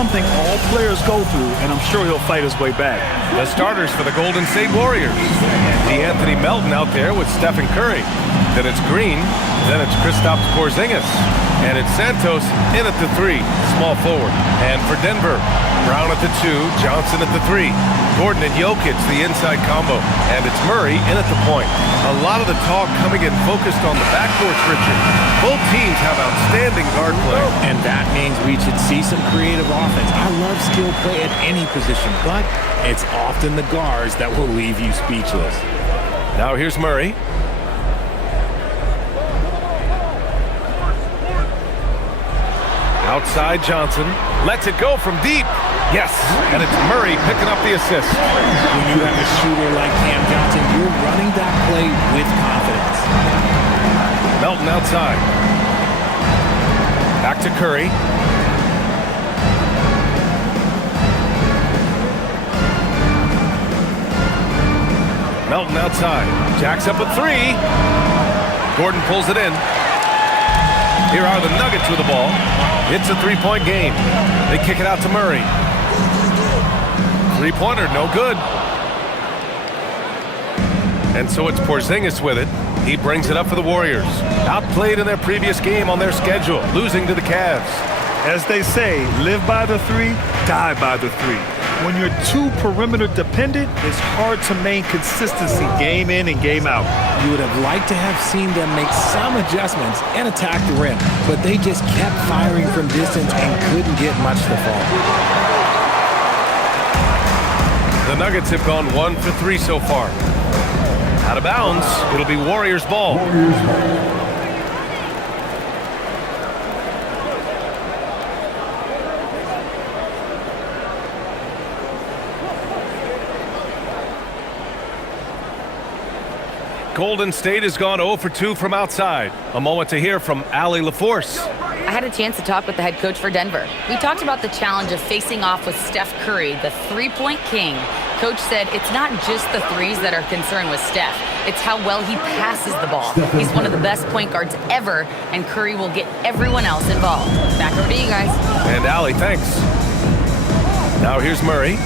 something all players go through, and I'm sure he'll fight his way back. The starters for the Golden State Warriors. D'Anthony Melton out there with Stephen Curry. Then it's Green. Then it's Kristaps Porzingis. And it's Santos in at the 3, small forward. And for Denver, Brown at the 2, Johnson at the 3. Gordon and Jokic, the inside combo. And it's Murray in at the point. A lot of the talk coming in focused on the backcourts, Richard. Both teams have outstanding guard play. And that means we should see some creative offense. I love skill play at any position, but it's often the guards that will leave you speechless. Now here's Murray. Outside Johnson. Lets it go from deep. Yes, and it's Murray picking up the assist. When you have a shooter like Cam Johnson, you're running that play with confidence. Melton outside. Back to Curry. Melton outside. Jacks up a 3. Gordon pulls it in. Here are the Nuggets with the ball. It's a 3-point game. They kick it out to Murray. Three-pointer, no good. And so it's Porzingis with it. He brings it up for the Warriors. Outplayed in their previous game on their schedule, losing to the Cavs. As they say, live by the 3, die by the 3. When you're too perimeter dependent, it's hard to maintain consistency game in and game out. You would have liked to have seen them make some adjustments and attack the rim, but they just kept firing from distance and couldn't get much to fall. The Nuggets have gone 1 for 3 so far. Out of bounds, it'll be Warriors ball. Golden State has gone 0 for 2 from outside. A moment to hear from Allie LaForce. I had a chance to talk with the head coach for Denver. We talked about the challenge of facing off with Steph Curry, the three-point king. Coach said it's not just the threes that are concerned with Steph. It's how well he passes the ball. He's one of the best point guards ever, and Curry will get everyone else involved. Back over to you guys. And Allie, thanks. Now here's Murray.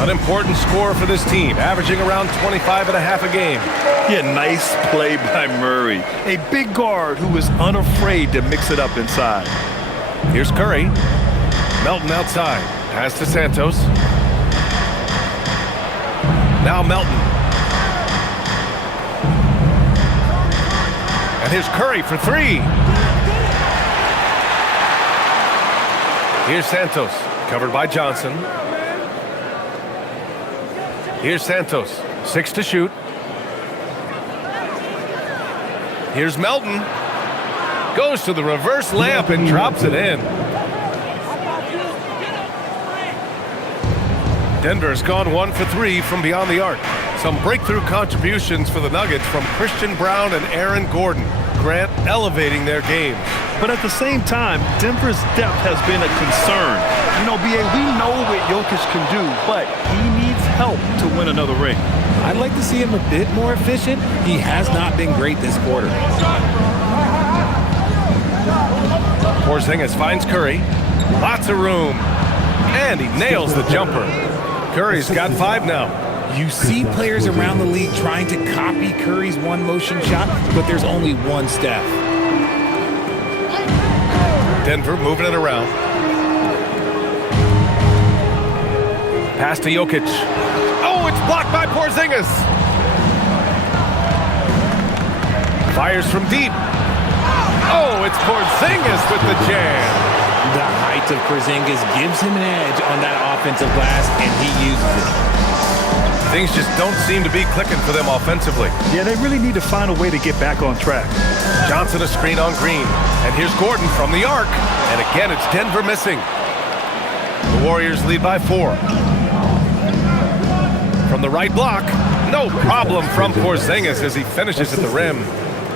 An important scorer for this team, averaging around 25 and a half a game. Yeah, nice play by Murray. A big guard who is unafraid to mix it up inside. Here's Curry. Melton outside. Pass to Santos. Now Melton. And here's Curry for 3. Here's Santos, covered by Johnson. Here's Santos, 6 to shoot. Here's Melton. Goes to the reverse layup and drops it in. Denver's gone 1 for 3 from beyond the arc. Some breakthrough contributions for the Nuggets from Christian Brown and Aaron Gordon. Grant elevating their games. But at the same time, Denver's depth has been a concern. You know, B.A., we know what Jokic can do, but he needs help to win another ring. I'd like to see him a bit more efficient. He has not been great this quarter. Porzingis finds Curry. Lots of room. And he nails the jumper. Curry's got 5 now. You see players around the league trying to copy Curry's one-motion shot, but there's only one Steph. Denver moving it around. Pass to Jokic. Oh, it's blocked by Porzingis. Fires from deep. Oh, it's Porzingis with the jam. The height of Porzingis gives him an edge on that offensive glass, and he uses it. Things just don't seem to be clicking for them offensively. Yeah, they really need to find a way to get back on track. Johnson a screen on Green. And here's Gordon from the arc. And again, it's Denver missing. The Warriors lead by 4. From the right block, no problem from Porzingis as he finishes at the rim.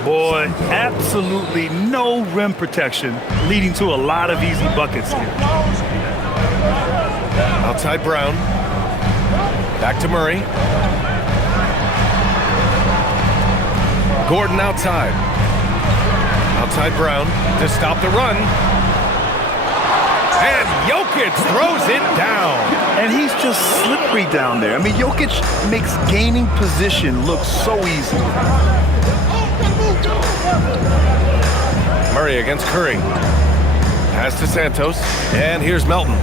Boy, absolutely no rim protection, leading to a lot of easy buckets here. Outside Brown. Back to Murray. Gordon outside. Outside Brown to stop the run. And Jokic throws it down. And he's just slippery down there. I mean, Jokic makes gaining position look so easy. Murray against Curry. Pass to Santos. And here's Melton.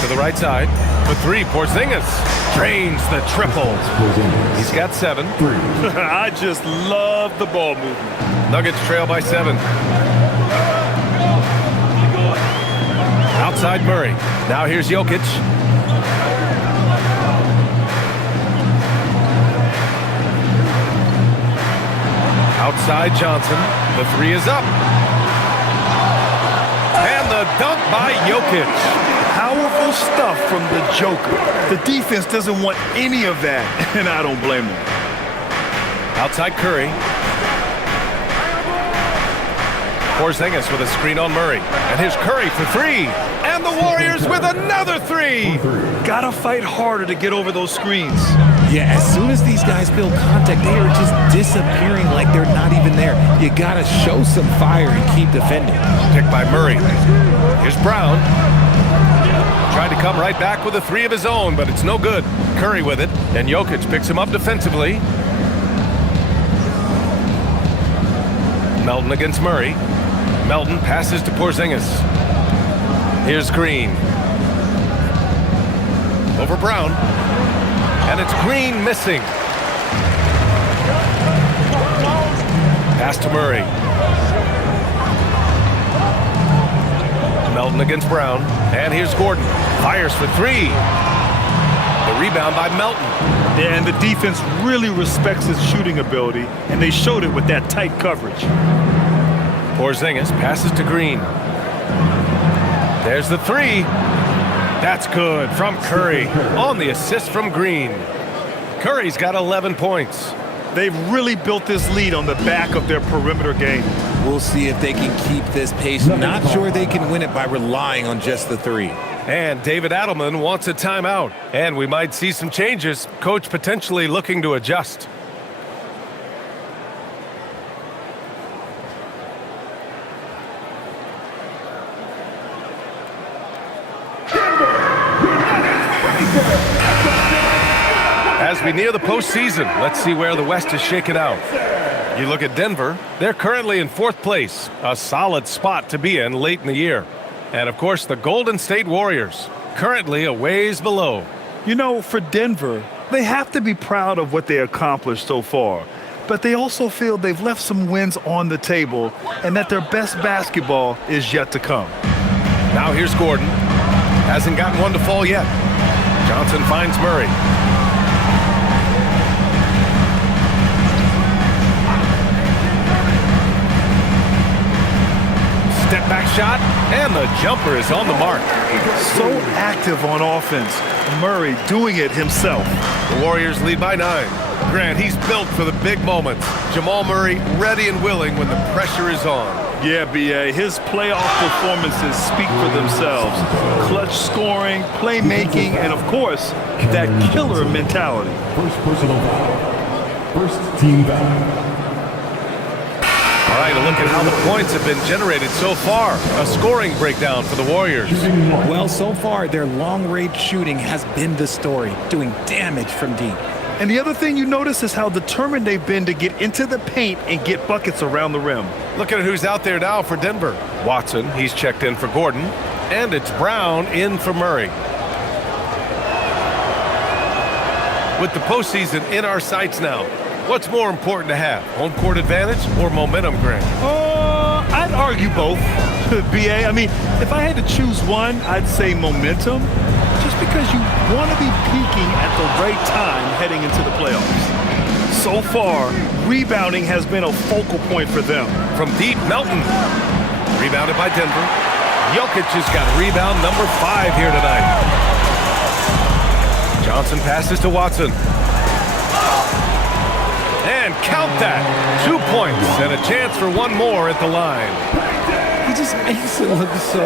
To the right side. For three, Porzingis drains the triple. He's got 7. I just love the ball movement. Nuggets trail by 7. Outside Murray. Now here's Jokic. Outside Johnson. The 3 is up. And the dunk by Jokic. Powerful stuff from the Joker. The defense doesn't want any of that, and I don't blame them. Outside Curry. Porzingis with a screen on Murray. And here's Curry for 3. And the Warriors with another 3. Gotta fight harder to get over those screens. Yeah, as soon as these guys feel contact, they are just disappearing like they're not even there. You gotta show some fire and keep defending. Picked by Murray. Here's Brown. Tried to come right back with a 3 of his own, but it's no good. Curry with it, and Jokic picks him up defensively. Melton against Murray. Melton passes to Porzingis. Here's Green. Over Brown. And it's Green missing. Pass to Murray. Melton against Brown. And here's Gordon. Fires for 3. The rebound by Melton. Yeah, and the defense really respects his shooting ability, and they showed it with that tight coverage. Porzingis passes to Green. There's the 3. That's good from Curry on the assist from Green. Curry's got 11 points. They've really built this lead on the back of their perimeter game. We'll see if they can keep this pace. Not sure they can win it by relying on just the 3. And David Adelman wants a timeout. And we might see some changes. Coach potentially looking to adjust. As we near the postseason, let's see where the West is shaken out. You look at Denver, they're currently in 4th place, a solid spot to be in late in the year. And of course, the Golden State Warriors, currently a ways below. You know, for Denver, they have to be proud of what they accomplished so far. But they also feel they've left some wins on the table and that their best basketball is yet to come. Now here's Gordon. Hasn't gotten one to fall yet. Johnson finds Murray. Step back shot, and the jumper is on the mark. So active on offense. Murray doing it himself. The Warriors lead by 9. Grant, he's built for the big moments. Jamal Murray ready and willing when the pressure is on. Yeah, B.A., his playoff performances speak for themselves. Clutch scoring, playmaking, and of course, that killer mentality. First personal foul. First team foul. All right, a look at how the points have been generated so far. A scoring breakdown for the Warriors. Well, so far, their long-range shooting has been the story, doing damage from deep. And the other thing you notice is how determined they've been to get into the paint and get buckets around the rim. Look at who's out there now for Denver. Watson, he's checked in for Gordon. And it's Brown in for Murray. With the postseason in our sights now, what's more important to have, home court advantage or momentum, Grant? I'd argue both, B.A. I mean, if I had to choose one, I'd say momentum, just because you want to be peaking at the right time heading into the playoffs. So far, rebounding has been a focal point for them. From deep, Melton. Rebounded by Denver. Jokic has got rebound number 5 here tonight. Johnson passes to Watson. And count that. 2 points and a chance for one more at the line. He just makes it look so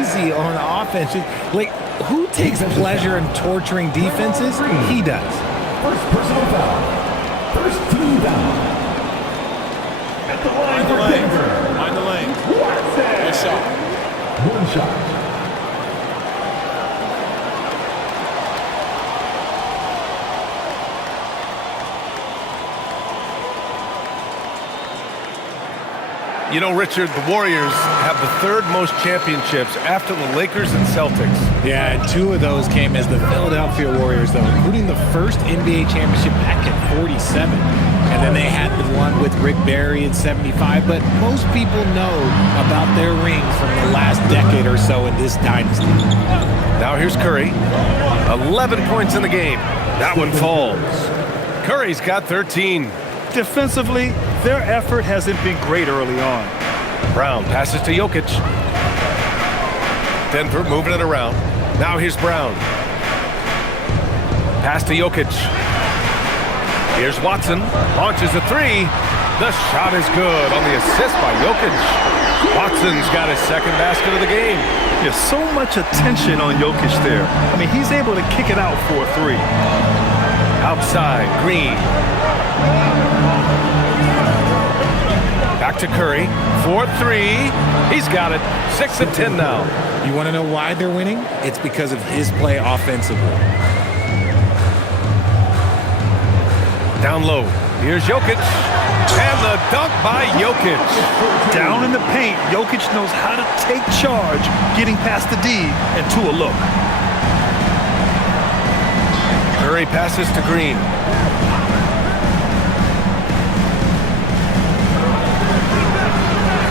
easy on offense. Like, who takes pleasure in torturing defenses? He does. First personal foul. First team foul. At the line for Denver. Mind the lane. Good shot. One shot. You know, Richard, the Warriors have the third most championships after the Lakers and Celtics. Yeah, and 2 of those came as the Philadelphia Warriors, though, including the first NBA championship back in 47. And then they had the one with Rick Barry in 75. But most people know about their rings from the last decade or so in this dynasty. Now here's Curry. 11 points in the game. That one falls. Curry's got 13. Defensively, their effort hasn't been great early on. Brown passes to Jokic. Denver moving it around. Now here's Brown. Pass to Jokic. Here's Watson. Launches a 3. The shot is good on the assist by Jokic. Watson's got his second basket of the game. There's so much attention on Jokic there. I mean, he's able to kick it out for a 3. Outside, Green. Back to Curry. 4-3. He's got it. 6 of 10 now. You want to know why they're winning? It's because of his play offensively. Down low. Here's Jokic. And the dunk by Jokic. Down in the paint, Jokic knows how to take charge, getting past the D and to a look. Curry passes to Green.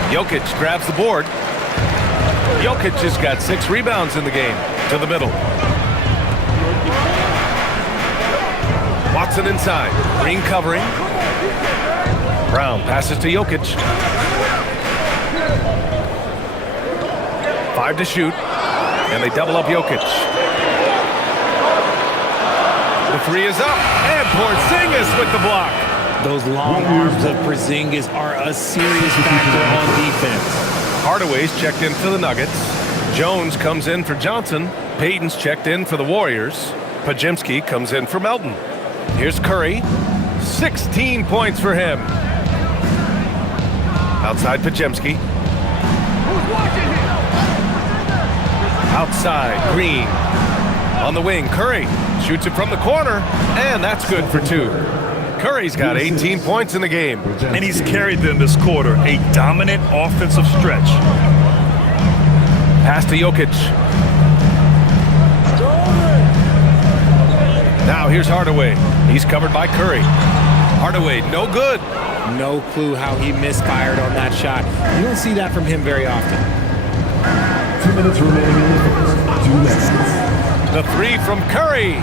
Jokic grabs the board. Jokic has got 6 rebounds in the game. To the middle. Watson inside. Green covering. Brown passes to Jokic. 5 to shoot. And they double up Jokic. The 3 is up. And Porzingis with the block. Those long arms of Porzingis are a serious factor on defense. Hardaway's checked in for the Nuggets. Jones comes in for Johnson. Payton's checked in for the Warriors. Podziemski comes in for Melton. Here's Curry. 16 points for him. Outside Podziemski. Outside Green. On the wing, Curry shoots it from the corner, and that's good for 2. Curry's got 18 points in the game. And he's carried them this quarter. A dominant offensive stretch. Pass to Jokic. Now here's Hardaway. He's covered by Curry. Hardaway, no good. No clue how he misfired on that shot. You don't see that from him very often. 2 minutes remaining in the first. 2 minutes. The 3 from Curry.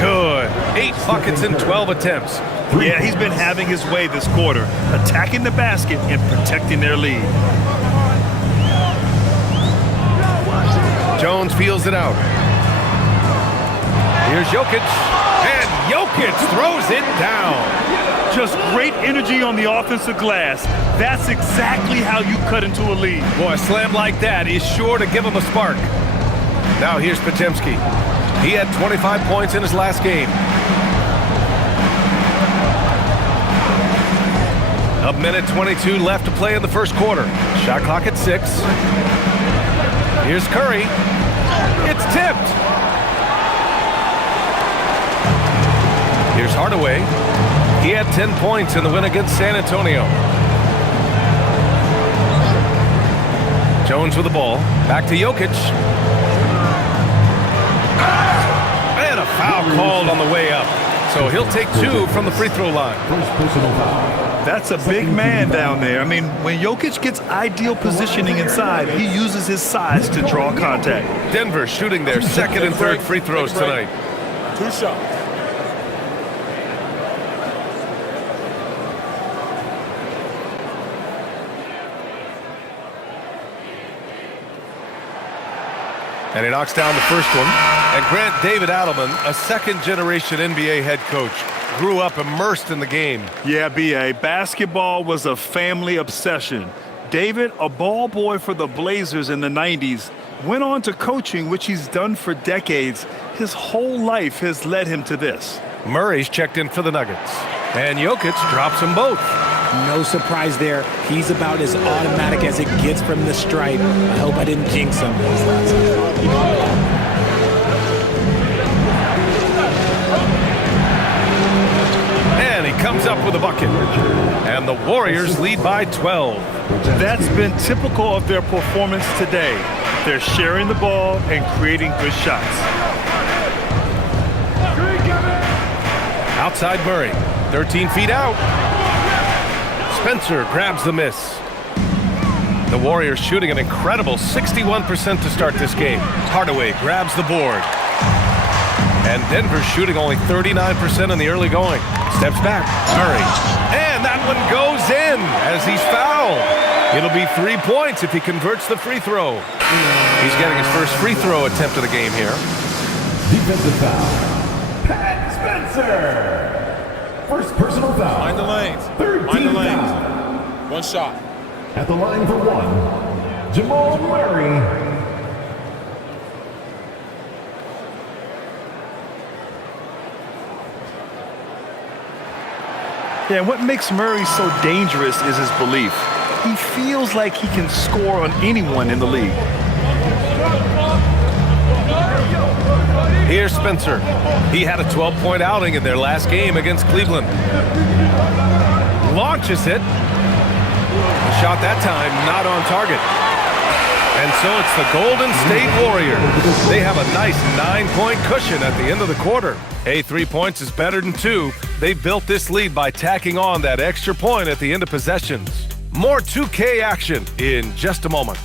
Good. 8 buckets in 12 attempts. Yeah, he's been having his way this quarter, attacking the basket and protecting their lead. Jones feels it out. Here's Jokic. And Jokic throws it down. Just great energy on the offensive glass. That's exactly how you cut into a lead. Boy, a slam like that is sure to give him a spark. Now here's Podziemski. He had 25 points in his last game. A minute 22 left to play in the first quarter. Shot clock at 6. Here's Curry. It's tipped. Here's Hardaway. He had 10 points in the win against San Antonio. Jones with the ball. Back to Jokic. And a foul called on the way up. So he'll take 2 from the free throw line. First personal foul. That's a big man down there. I mean, when Jokic gets ideal positioning inside, he uses his size to draw contact. Denver shooting their second and third free throws tonight. 2 shots. And he knocks down the first one. And Grant David Adelman, a second-generation NBA head coach, grew up immersed in the game. Yeah, B.A., basketball was a family obsession. David, a ball boy for the Blazers in the 90s, went on to coaching, which he's done for decades. His whole life has led him to this. Murray's checked in for the Nuggets. And Jokic drops them both. No surprise there. He's about as automatic as it gets from the stripe. I hope I didn't jinx him. And he comes up with a bucket. And the Warriors lead by 12. That's been typical of their performance today. They're sharing the ball and creating good shots. Outside Murray, 13 feet out. Spencer grabs the miss. The Warriors shooting an incredible 61% to start this game. Hardaway grabs the board. And Denver's shooting only 39% in the early going. Steps back, Murray. And that one goes in as he's fouled. It'll be 3 points if he converts the free throw. He's getting his first free throw attempt of the game here. Defensive foul. Pat Spencer. First personal foul. Mind the lanes. 13 Mind the lanes. foul. One shot. At the line for one, Jamal Murray. Yeah, and what makes Murray so dangerous is his belief. He feels like he can score on anyone in the league. Here's Spencer. He had a 12-point outing in their last game against Cleveland. Launches it. The shot that time not on target. And so it's the Golden State Warriors. They have a nice 9-point cushion at the end of the quarter. Hey, 3 points is better than 2. They built this lead by tacking on that extra point at the end of possessions. More 2K action in just a moment.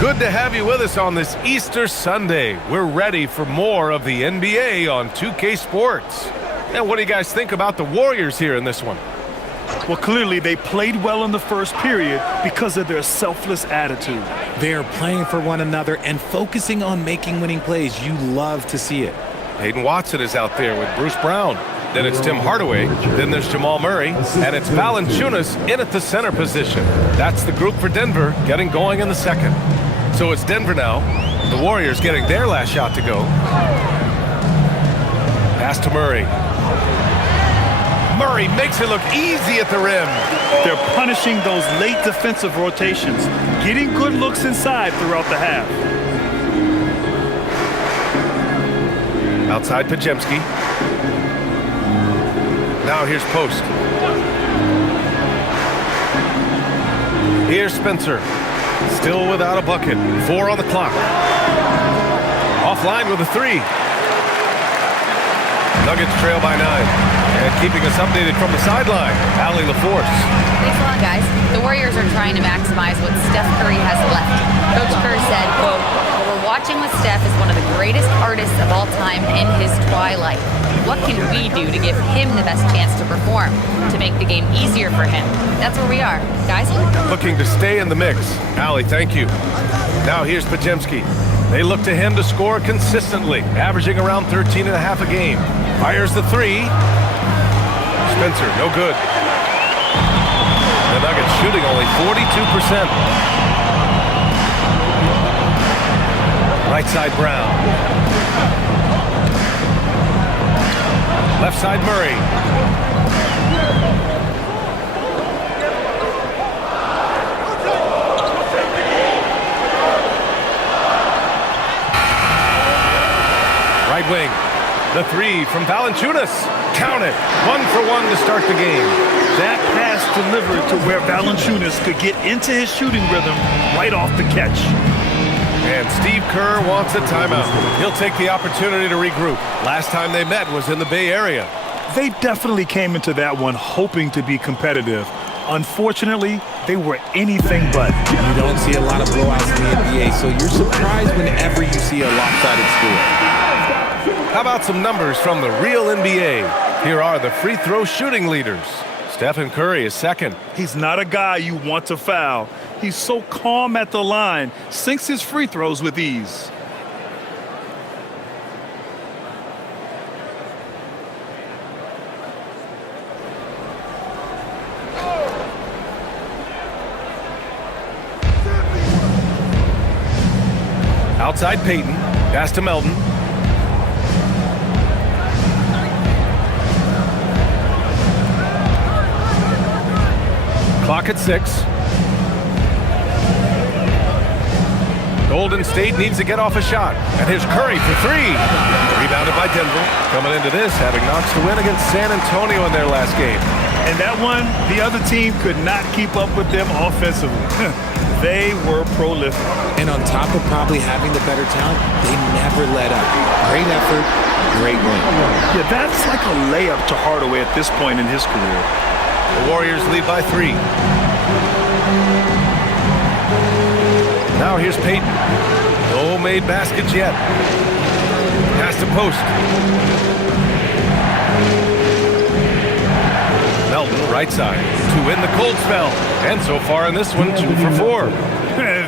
Good to have you with us on this Easter Sunday. We're ready for more of the NBA on 2K Sports. And what do you guys think about the Warriors here in this one? Well, clearly they played well in the first period because of their selfless attitude. They're playing for one another and focusing on making winning plays. You love to see it. Hayden Watson is out there with Bruce Brown. Then it's Tim Hardaway. Then there's Jamal Murray. And it's Valanciunas in at the center position. That's the group for Denver getting going in the second. So it's Denver now. The Warriors getting their last shot to go. Pass to Murray. Murray makes it look easy at the rim. They're punishing those late defensive rotations, getting good looks inside throughout the half. Outside Pajemski. Now here's Post. Here's Spencer. Still without a bucket. 4 on the clock. Offline with a 3. Nuggets trail by 9. And keeping us updated from the sideline, Allie LaForce. Thanks a lot, guys. The Warriors are trying to maximize what Steph Curry has left. Coach Kerr said, quote, "What we're watching with Steph is one of the greatest artists of all time in his twilight. What can we do to give him the best chance to perform, to make the game easier for him?" That's where we are. Guys? Looking to stay in the mix. Allie, thank you. Now here's Pajemski. They look to him to score consistently, averaging around 13 and a half a game. Fires the 3. Spencer, no good. The Nuggets shooting only 42%. Right side Brown. Left side Murray. Right wing. The 3 from Valanciunas. Count it. 1 for 1 to start the game. That pass delivered to where Valanciunas could get into his shooting rhythm right off the catch. And Steve Kerr wants a timeout. He'll take the opportunity to regroup. Last time they met was in the Bay Area. They definitely came into that one hoping to be competitive. Unfortunately, they were anything but. You don't see a lot of blowouts in the NBA, so you're surprised whenever you see a lopsided score. How about some numbers from the real NBA? Here are the free throw shooting leaders. Stephen Curry is second. He's not a guy you want to foul. He's so calm at the line, sinks his free throws with ease. Outside Peyton. Pass to Melton. Clock at 6. Golden State needs to get off a shot. And here's Curry for 3. Rebounded by Denver. Coming into this, having notched the win against San Antonio in their last game. And that one, the other team could not keep up with them offensively. They were prolific. And on top of probably having the better talent, they never let up. Great effort, great win. Yeah, that's like a layup to Hardaway at this point in his career. The Warriors lead by 3. Now here's Peyton. No made baskets yet. Pass to post. Melton, right side, to win the cold spell. And so far in this one, 2 for 4.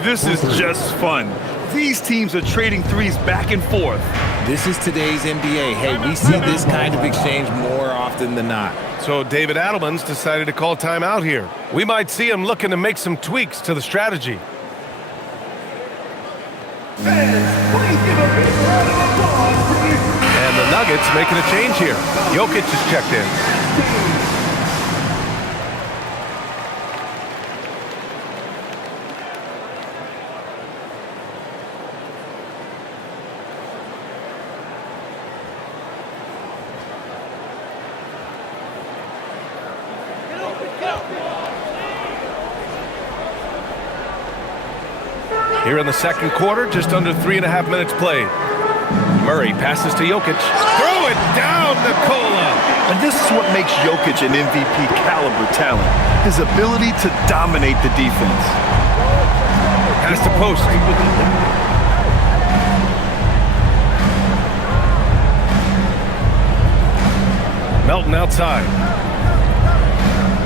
This is just fun. These teams are trading threes back and forth. This is today's NBA. Hey, we see this kind of exchange more often than not. So David Adelman's decided to call timeout here. We might see him looking to make some tweaks to the strategy. And the Nuggets making a change here. Jokic is checked in. Here in the second quarter, just under 3.5 minutes played. Murray passes to Jokic. Throw it down, Nikola! And this is what makes Jokic an MVP caliber talent. His ability to dominate the defense. Pass to post. Melton outside.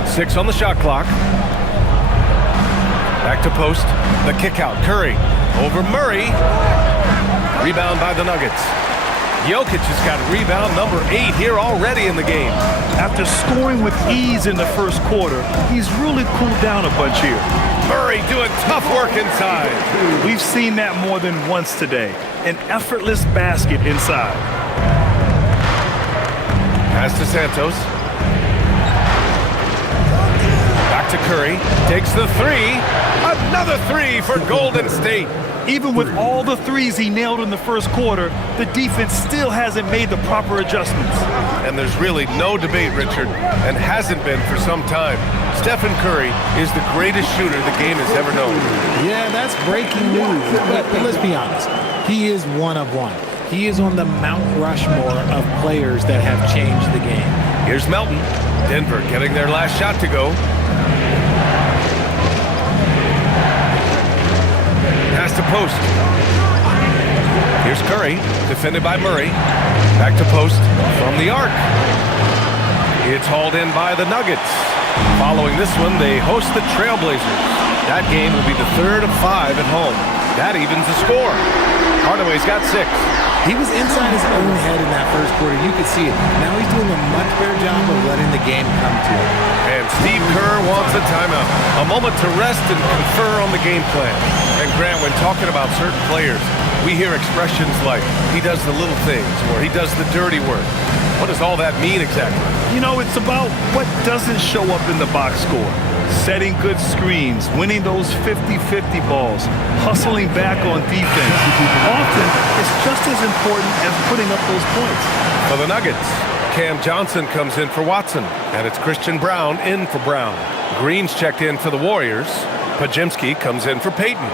6 on the shot clock. Back to post. The kick out. Curry over Murray. Rebound by the Nuggets. Jokic has got rebound number 8 here already in the game. After scoring with ease in the first quarter, he's really cooled down a bunch here. Murray doing tough work inside. We've seen that more than once today. An effortless basket inside. Pass to Santos. Back to Curry. Takes the 3. Another 3 for Golden State. Even with all the threes he nailed in the first quarter, the defense still hasn't made the proper adjustments. And there's really no debate, Richard, and hasn't been for some time. Stephen Curry is the greatest shooter the game has ever known. Yeah, that's breaking news. But let's be honest. He is one of one. He is on the Mount Rushmore of players that have changed the game. Here's Melton. Denver getting their last shot to go. Pass to post. Here's Curry, defended by Murray. Back to post from the arc. It's hauled in by the Nuggets. Following this one, they host the Trailblazers. That game will be the 3rd of 5 at home. That evens the score. Hardaway's got 6. He was inside his own head in that first quarter. You could see it. Now he's doing a much better job of letting the game come to him. And Steve Kerr wants a timeout. A moment to rest and confer on the game plan. And Grant, when talking about certain players, we hear expressions like, he does the little things, or he does the dirty work. What does all that mean exactly? You know, it's about what doesn't show up in the box score. Setting good screens, winning those 50-50 balls, hustling back on defense. Often, it's just as important as putting up those points. For the Nuggets, Cam Johnson comes in for Watson, and it's Christian Brown in for Brown. Green's checked in for the Warriors. Pajimski comes in for Peyton.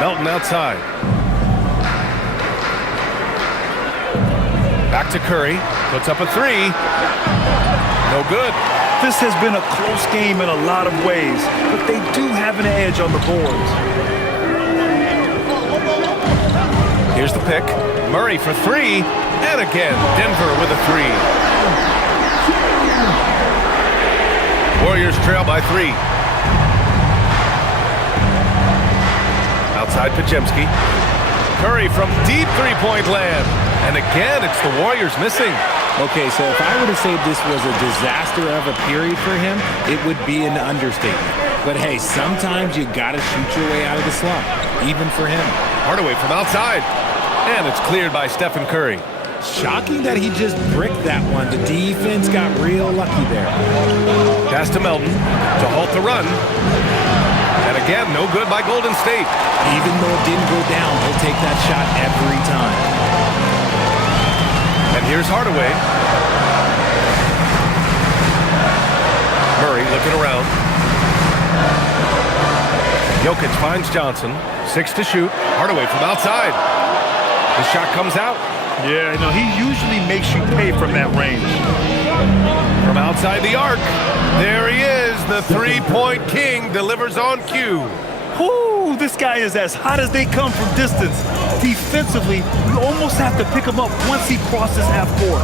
Melton outside. Back to Curry. Puts up a 3. No good. This has been a close game in a lot of ways, but they do have an edge on the boards. Here's the pick. Murray for 3. And again, Denver with a 3. Warriors trail by 3. Outside Pajemski. Curry from deep three-point land. And again, it's the Warriors missing. Okay, so if I were to say this was a disaster of a period for him, it would be an understatement. But hey, sometimes you gotta shoot your way out of the slump, even for him. Hardaway from outside. And it's cleared by Stephen Curry. Shocking that he just bricked that one. The defense got real lucky there. Pass to Melton to halt the run. And again, no good by Golden State. Even though it didn't go down, he'll take that shot every time. And here's Hardaway. Murray looking around. Jokic finds Johnson. 6 to shoot. Hardaway from outside. The shot comes out. Yeah, no, he usually makes you pay from that range. From outside the arc. There he is. The three-point king delivers on cue. Whoo, this guy is as hot as they come from distance. Defensively, you almost have to pick him up once he crosses half court.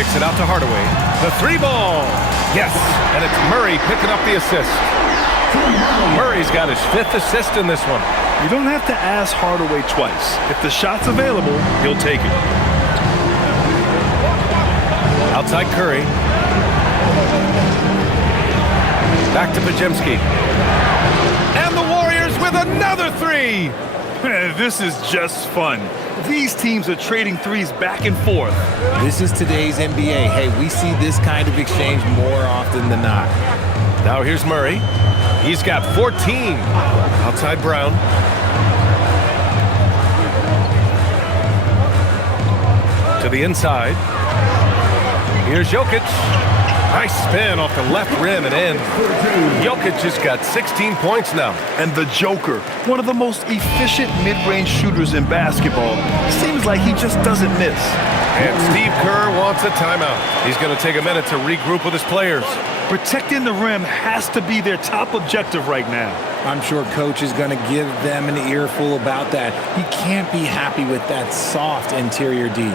Kicks it out to Hardaway. The three ball. Yes, and it's Murray picking up the assist. Murray's got his 5th assist in this one. You don't have to ask Hardaway twice. If the shot's available, he'll take it. Outside Curry. Back to Pajemski. And the Warriors with another three. Man, this is just fun. These teams are trading threes back and forth. This is today's NBA. Hey, we see this kind of exchange more often than not. Now here's Murray. He's got 14. Outside Brown. To the inside. Here's Jokic. Nice spin off the left rim and in. Jokic just got 16 points now. And the Joker, one of the most efficient mid-range shooters in basketball, seems like he just doesn't miss. And Steve Kerr wants a timeout. He's going to take a minute to regroup with his players. Protecting the rim has to be their top objective right now. I'm sure coach is going to give them an earful about that. He can't be happy with that soft interior D.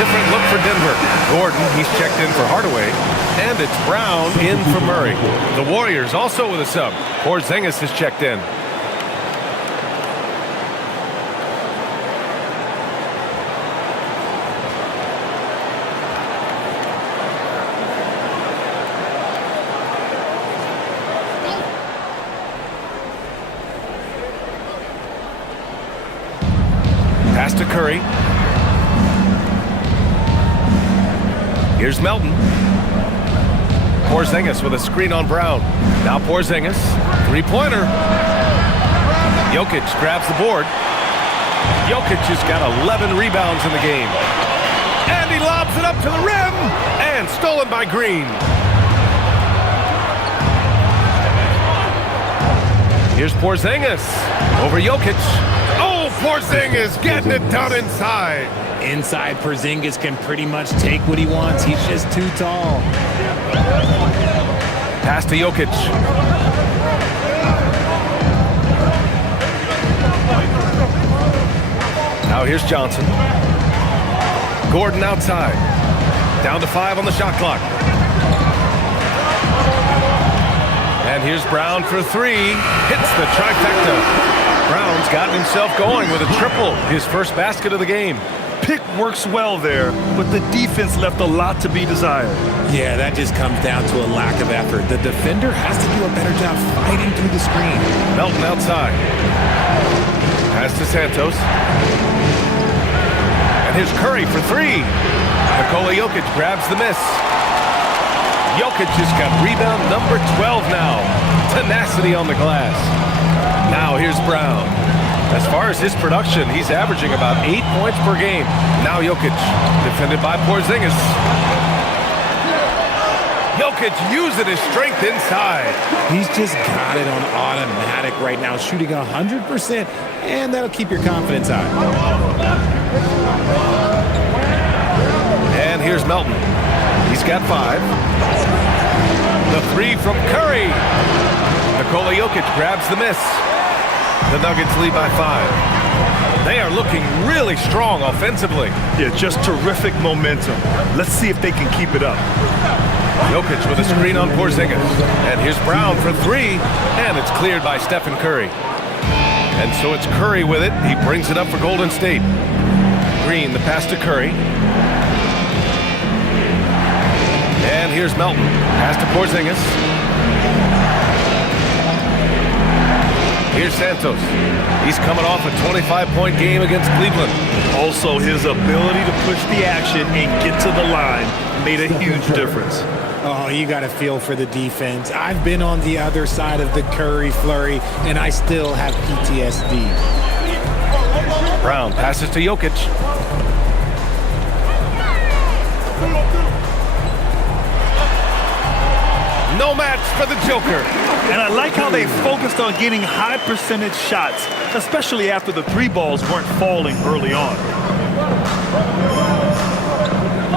Different look for Denver. Gordon, he's checked in for Hardaway. And it's Brown in for Murray. The Warriors also with a sub. Porzingis has checked in. Pass to Curry. Here's Melton. Porzingis with a screen on Brown. Now Porzingis. Three-pointer. Jokic grabs the board. Jokic has got 11 rebounds in the game. And he lobs it up to the rim. And stolen by Green. Here's Porzingis. Over Jokic. Oh, Porzingis getting it done inside. Inside, Porzingis can pretty much take what he wants. He's just too tall. Pass to Jokic. Now here's Johnson. Gordon outside. Down to 5 on the shot clock. And here's Brown for 3. Hits the trifecta. Brown's gotten himself going with a triple. His first basket of the game. Pick works well there, but the defense left a lot to be desired. Yeah, that just comes down to a lack of effort. The defender has to do a better job fighting through the screen. Melton outside. Pass to Santos. And here's Curry for 3. Nikola Jokic grabs the miss. Jokic just got rebound number 12 now. Tenacity on the glass. Now here's Brown. As far as his production, he's averaging about 8 points per game. Now Jokic, defended by Porzingis. Jokic using his strength inside. He's just got it on automatic right now, shooting 100%, and that'll keep your confidence high. And here's Melton. He's got 5. The 3 from Curry. Nikola Jokic grabs the miss. The Nuggets lead by 5. They are looking really strong offensively. Yeah, just terrific momentum. Let's see if they can keep it up. Jokic with a screen on Porzingis. And here's Brown for three, and it's cleared by Stephen Curry. And so it's Curry with it. He brings it up for Golden State. Green, the pass to Curry. And here's Melton. Pass to Porzingis. Here's Santos. He's coming off a 25-point game against Cleveland. Also, his ability to push the action and get to the line made a huge difference. Oh, you got a feel for the defense. I've been on the other side of the Curry flurry, and I still have PTSD. Brown passes to Jokic. No match for the Joker. And I like how they focused on getting high percentage shots, especially after the three balls weren't falling early on.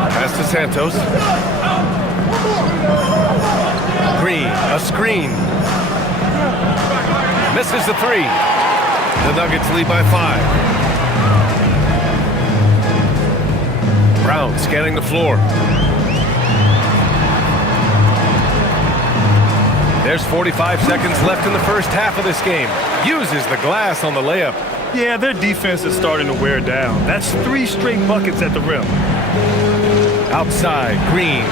Pass to Santos. Green, a screen. Misses the three. The Nuggets lead by 5. Brown scanning the floor. There's 45 seconds left in the first half of this game. Uses the glass on the layup. Yeah, their defense is starting to wear down. That's 3 straight buckets at the rim. Outside, Green.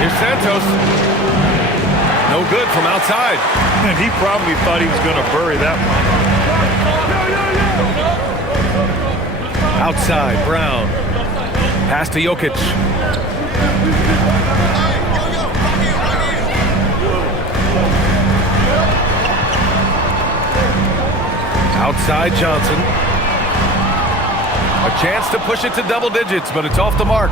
Here's Santos. No good from outside. And he probably thought he was going to bury that one. Outside, Brown. Pass to Jokic. Outside Johnson. A chance to push it to double digits, but it's off the mark.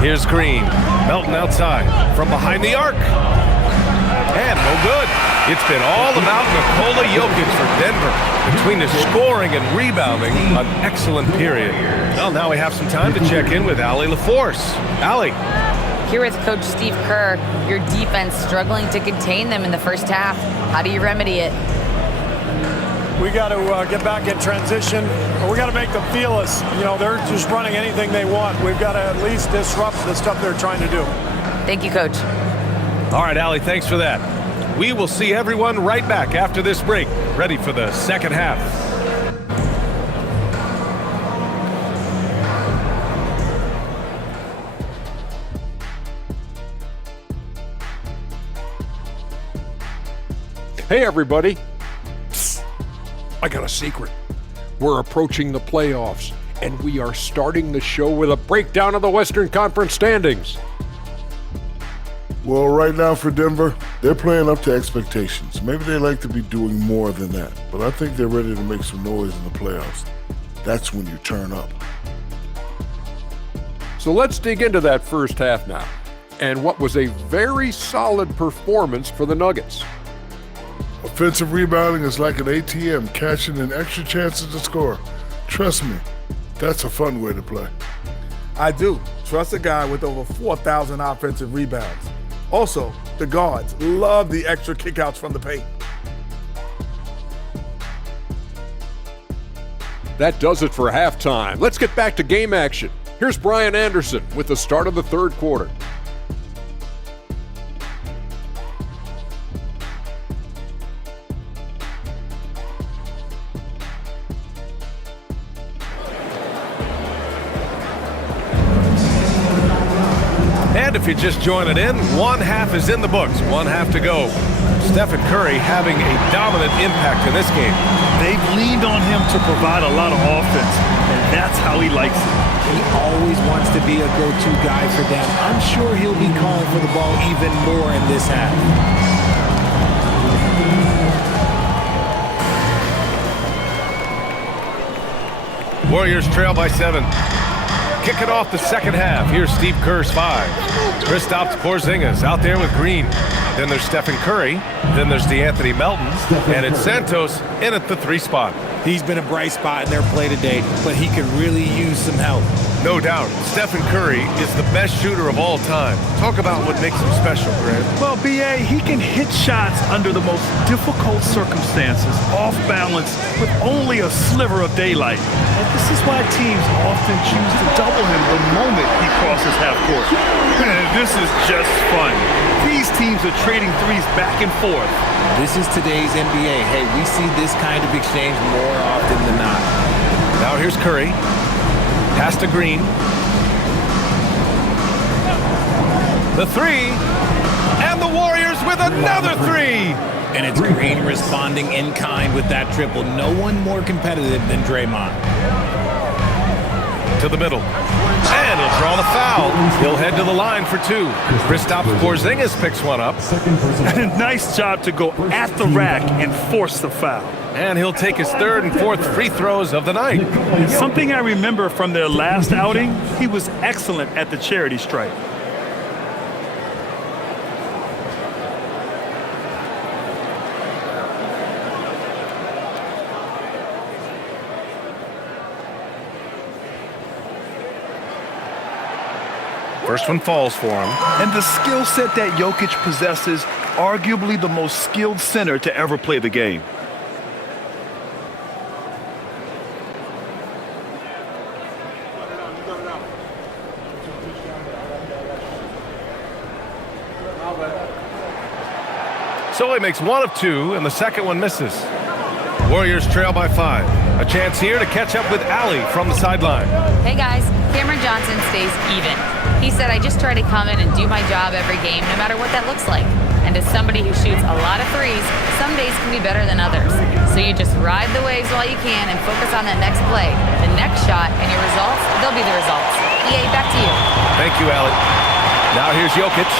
Here's Green. Melton outside. From behind the arc. And no good. It's been all about Nikola Jokic for Denver. Between the scoring and rebounding, an excellent period. Well, now we have some time to check in with Allie LaForce. Allie. Here with Coach Steve Kerr, your defense struggling to contain them in the first half. How do you remedy it? We got to get back in transition. We got to make them feel us. You know, they're just running anything they want. We've got to at least disrupt the stuff they're trying to do. Thank you, Coach. All right, Allie, thanks for that. We will see everyone right back after this break, ready for the second half. Hey, everybody. Psst. I got a secret. We're approaching the playoffs, and we are starting the show with a breakdown of the Western Conference standings. Well, right now for Denver, they're playing up to expectations. Maybe they like to be doing more than that, but I think they're ready to make some noise in the playoffs. That's when you turn up. So let's dig into that first half now, and what was a very solid performance for the Nuggets. Offensive rebounding is like an ATM, cashing in extra chances to score. Trust me, that's a fun way to play. I do. Trust a guy with over 4,000 offensive rebounds. Also, the guards love the extra kickouts from the paint. That does it for halftime. Let's get back to game action. Here's Brian Anderson with the start of the third quarter. And if you're just joining in, one half is in the books, one half to go. Stephen Curry having a dominant impact in this game. They've leaned on him to provide a lot of offense, and that's how he likes it. He always wants to be a go-to guy for them. I'm sure he'll be calling for the ball even more in this half. Warriors trail by 7. Kicking off the second half. Here's Steve Kerr's 5. Kristaps Porzingis out there with Green. Then there's Stephen Curry. Then there's DeAnthony Melton. And it's Santos in at the 3 spot. He's been a bright spot in their play today, but he could really use some help. No doubt, Stephen Curry is the best shooter of all time. Talk about what makes him special, Grant. Well, B.A., he can hit shots under the most difficult circumstances, off balance, with only a sliver of daylight. And this is why teams often choose to double him the moment he crosses half court. This is just fun. These teams are trading threes back and forth. This is today's NBA. Hey, we see this kind of exchange more often than not. Now here's Curry. Pass to Green. The three. And the Warriors with another three. And it's Green responding in kind with that triple. No one more competitive than Draymond. To the middle. And he'll draw the foul. He'll head to the line for two. Kristaps Porzingis picks one up. Nice job to go at the rack and force the foul. And he'll take his third and fourth free throws of the night. Something I remember from their last outing, he was excellent at the charity stripe. First one falls for him. And the skill set that Jokic possesses, arguably the most skilled center to ever play the game. So he makes one of two, and the second one misses. Warriors trail by 5. A chance here to catch up with Allie from the sideline. Hey guys, Cameron Johnson stays even. He said, I just try to come in and do my job every game, no matter what that looks like. And as somebody who shoots a lot of threes, some days can be better than others. So you just ride the waves while you can and focus on that next play, the next shot, and your results, they'll be the results. EA, back to you. Thank you, Allie. Now here's Jokic.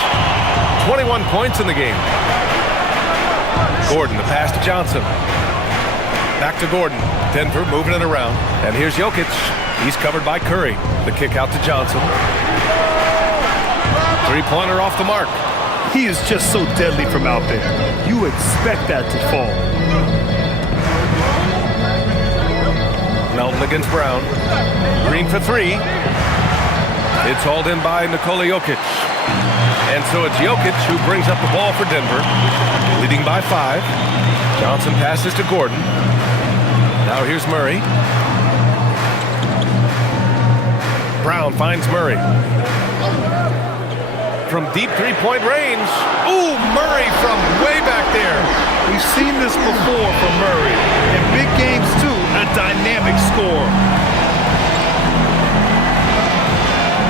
21 points in the game. Gordon, the pass to Johnson. Back to Gordon. Denver moving it around. And here's Jokic. He's covered by Curry. The kick out to Johnson. Three-pointer off the mark. He is just so deadly from out there. You expect that to fall. Melton against Brown. Green for three. It's hauled in by Nikola Jokic. And so it's Jokic who brings up the ball for Denver, leading by 5. Johnson passes to Gordon. Now here's Murray. Brown finds Murray. From deep three-point range. Ooh, Murray from way back there. We've seen this before from Murray. In big games, too, a dynamic score.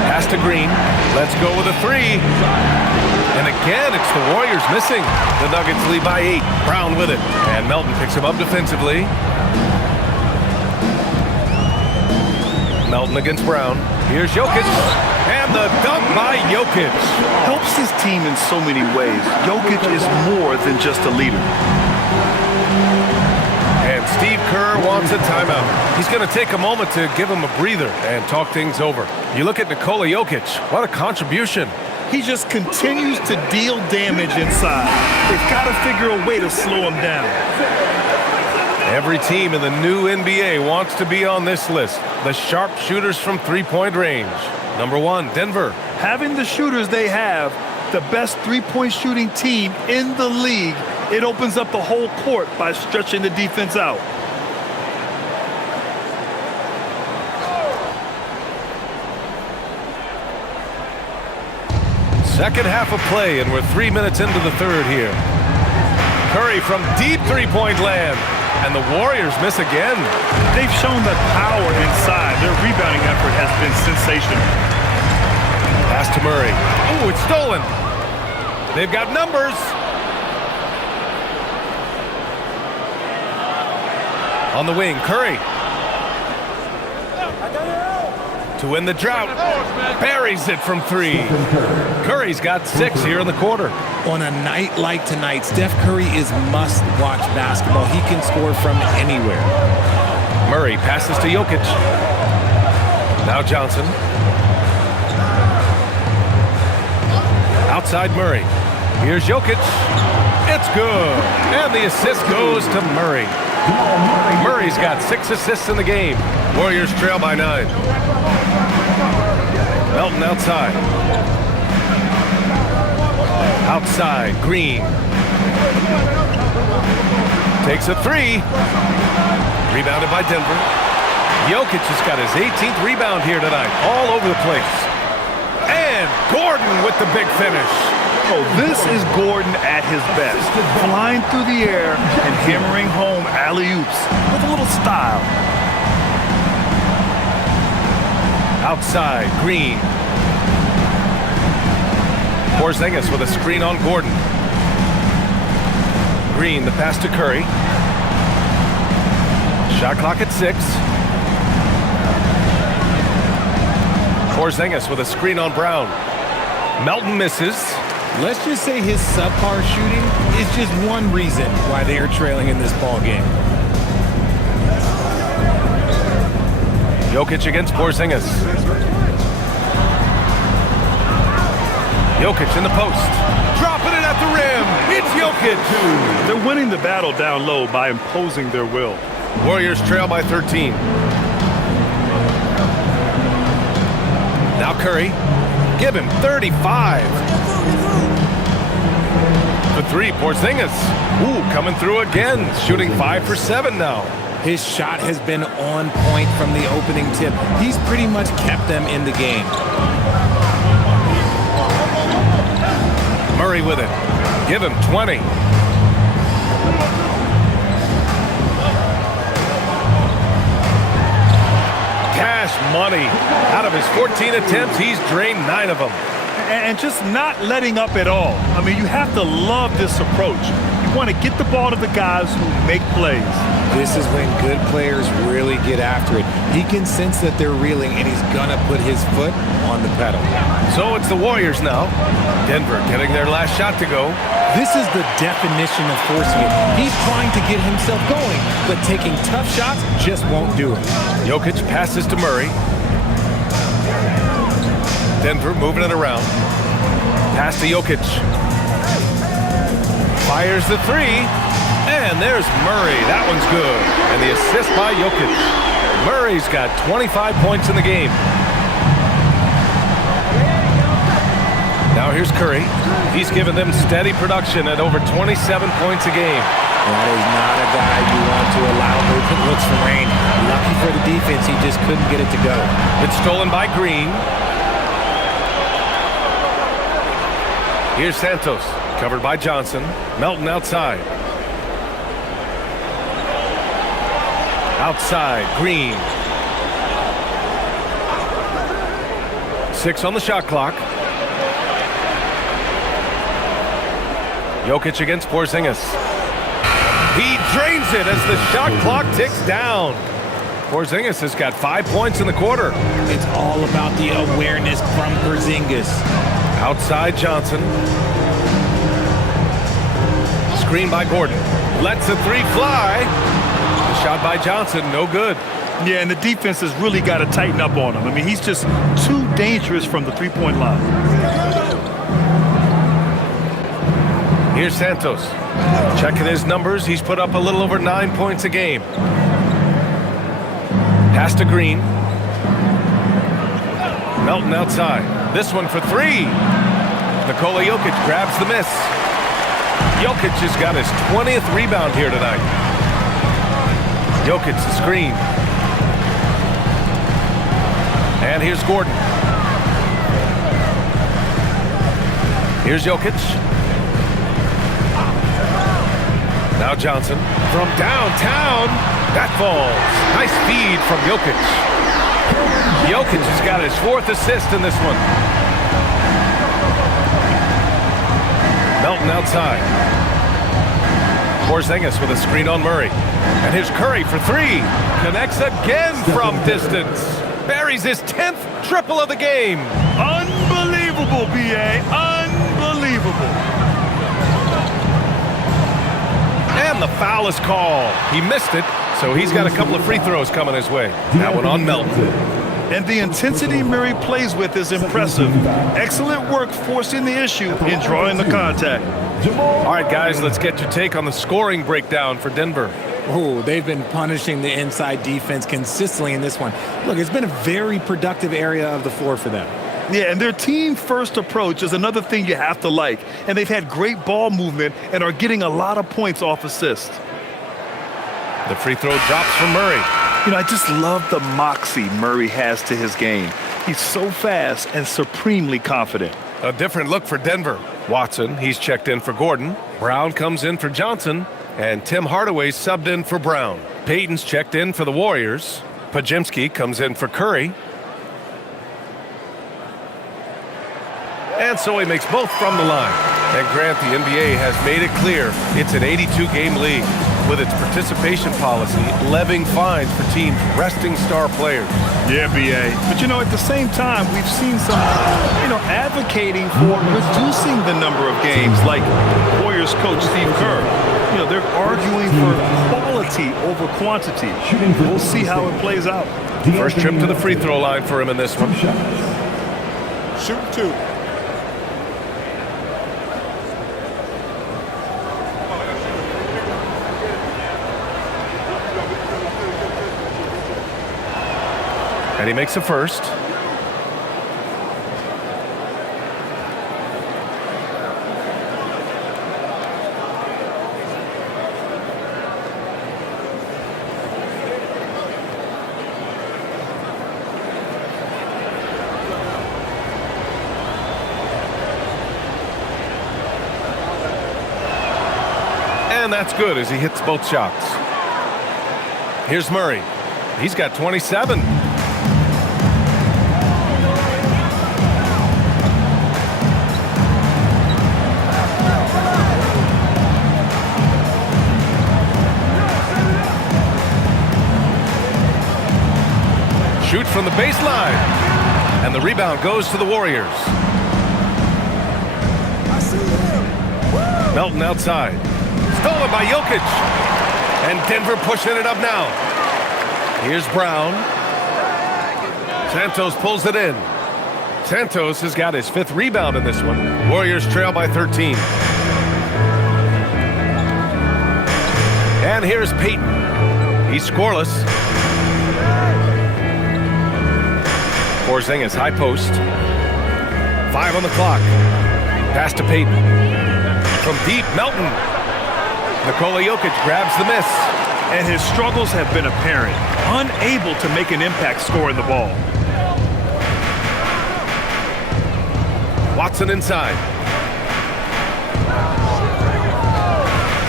Pass to Green. Let's go with a three. And again, it's the Warriors missing. The Nuggets lead by 8. Brown with it. And Melton picks him up defensively. Melton against Brown. Here's Jokic. And the dunk by Jokic. Helps his team in so many ways. Jokic is more than just a leader. And Steve Kerr wants a timeout. He's going to take a moment to give him a breather and talk things over. You look at Nikola Jokic. What a contribution. He just continues to deal damage inside. They've got to figure a way to slow him down. Every team in the new NBA wants to be on this list. The sharp shooters from three-point range. Number 1, Denver. Having the shooters they have, the best three-point shooting team in the league, it opens up the whole court by stretching the defense out. Second half of play, and we're 3 minutes into the third here. Curry from deep three-point land. And the Warriors miss again. They've shown the power inside. Their rebounding effort has been sensational. Pass to Murray. Ooh, it's stolen. They've got numbers. On the wing, Curry. To win the drought. Buries it from 3. Curry's got 6 here in the quarter. On a night like tonight, Steph Curry is must-watch basketball. He can score from anywhere. Murray passes to Jokic. Now Johnson. Outside Murray. Here's Jokic. It's good. And the assist goes to Murray. Murray's got 6 assists in the game. Warriors trail by 9. Melton outside. Outside, Green. Takes a 3. Rebounded by Denver. Jokic has got his 18th rebound here tonight. All over the place. And Gordon with the big finish. Oh, this is Gordon at his best. Flying through the air and hammering home alley-oops with a little style. Outside, Green. Porzingis with a screen on Gordon. Green, the pass to Curry. Shot clock at 6. Porzingis with a screen on Brown. Melton misses. Let's just say his subpar shooting is just one reason why they are trailing in this ball game. Jokic against Porzingis. Jokic in the post. Dropping it at the rim. It's Jokic. They're winning the battle down low by imposing their will. Warriors trail by 13. Now Curry. Give him 35. For 3, Porzingis. Ooh, coming through again. Shooting 5 for 7 now. His shot has been on point from the opening tip. He's pretty much kept them in the game. Murray with it. Give him 20. Cash money. Out of his 14 attempts, he's drained 9 of them. And just not letting up at all. I mean, you have to love this approach. You want to get the ball to the guys who make plays. This is when good players really get after it. He can sense that they're reeling, and he's going to put his foot on the pedal. So it's the Warriors now. Denver getting their last shot to go. This is the definition of forcing it. He's trying to get himself going, but taking tough shots just won't do it. Jokic passes to Murray. Denver moving it around. Pass to Jokic. Fires the 3. And there's Murray. That one's good. And the assist by Jokic. Murray's got 25 points in the game. Now here's Curry. He's given them steady production at over 27 points a game. That is not a guy you want to allow open looks for rain. Lucky for the defense, he just couldn't get it to go. It's stolen by Green. Here's Santos, covered by Johnson. Melton outside. Outside, Green. 6 on the shot clock. Jokic against Porzingis. He drains it as the shot clock ticks down. Porzingis has got 5 points in the quarter. It's all about the awareness from Porzingis. Outside Johnson. Screen by Gordon. Lets a 3 fly. The shot by Johnson, no good. Yeah, and the defense has really got to tighten up on him. I mean, he's just too dangerous from the three-point line. Here's Santos. Checking his numbers, he's put up a little over 9 points a game. Pass to Green. Melton outside. This one for 3. Nikola Jokic grabs the miss. Jokic has got his 20th rebound here tonight. Jokic the screen. And here's Gordon. Here's Jokic. Now Johnson from downtown. That falls. Nice feed from Jokic. Jokic has got his 4th assist in this one. Melton outside. Porzingis with a screen on Murray. And here's Curry for 3. Connects again from distance. Buries his 10th triple of the game. Unbelievable, B.A. Unbelievable. And the foul is called. He missed it, so he's got a couple of free throws coming his way. That one on Melton. And the intensity Murray plays with is impressive. Excellent work forcing the issue and drawing the contact. All right, guys, let's get your take on the scoring breakdown for Denver. Oh, they've been punishing the inside defense consistently in this one. Look, it's been a very productive area of the floor for them. Yeah, and their team-first approach is another thing you have to like. And they've had great ball movement and are getting a lot of points off assists. The free throw drops for Murray. I just love the moxie Murray has to his game. He's so fast and supremely confident. A different look for Denver. Watson, he's checked in for Gordon. Brown comes in for Johnson. And Tim Hardaway subbed in for Brown. Payton's checked in for the Warriors. Podziemski comes in for Curry. And so he makes both from the line. And Grant, the NBA has made it clear it's an 82-game league with its participation policy levying fines for teams resting star players. Yeah, B.A. But, at the same time, we've seen some, advocating for reducing the number of games, like Warriors coach Steve Kerr. They're arguing for quality over quantity. We'll see how it plays out. First trip to the free throw line for him in this one. Shoot 2. And he makes the first. And that's good as he hits both shots. Here's Murray. He's got 27. Shoots from the baseline. And the rebound goes to the Warriors. Melton outside. Stolen by Jokic. And Denver pushing it up now. Here's Brown. Santos pulls it in. Santos has got his 5th rebound in this one. Warriors trail by 13. And here's Payton. He's scoreless. Porzingis, high post. 5 on the clock. Pass to Payton. From deep, Melton. Nikola Jokic grabs the miss. And his struggles have been apparent. Unable to make an impact scoring the ball. Watson inside.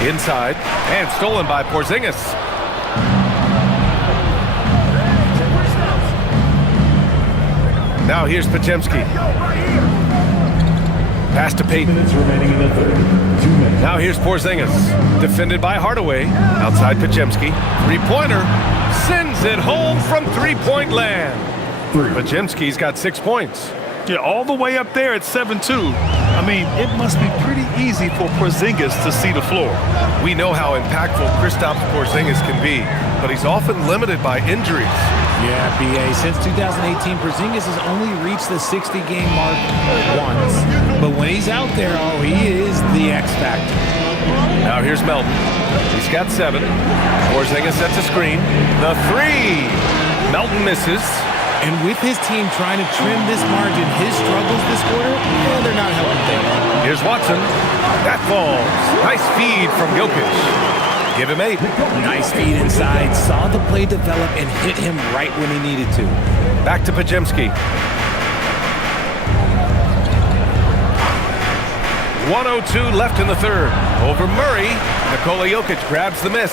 Inside. And stolen by Porzingis. Now here's Podziemski. Pass to Payton. Now here's Porzingis. Defended by Hardaway. Outside Podziemski. Three-pointer. Sends it home from three-point land. Podziemski's got 6 points. Yeah, all the way up there at 7-2. I mean, it must be pretty easy for Porzingis to see the floor. We know how impactful Kristaps Porzingis can be, but he's often limited by injuries. Yeah, B.A. Since 2018, Porzingis has only reached the 60-game mark once. But when he's out there, he is the X factor. Now here's Melton. He's got 7. Porzingis sets a screen. The 3. Melton misses. And with his team trying to trim this margin, his struggles this quarter, they're not helping things. Here's Watson. That falls. Nice feed from Jokic. Give him 8. Nice feed inside. Saw the play develop and hit him right when he needed to. Back to Podziemski. 1:02 left in the third. Over Murray. Nikola Jokic grabs the miss.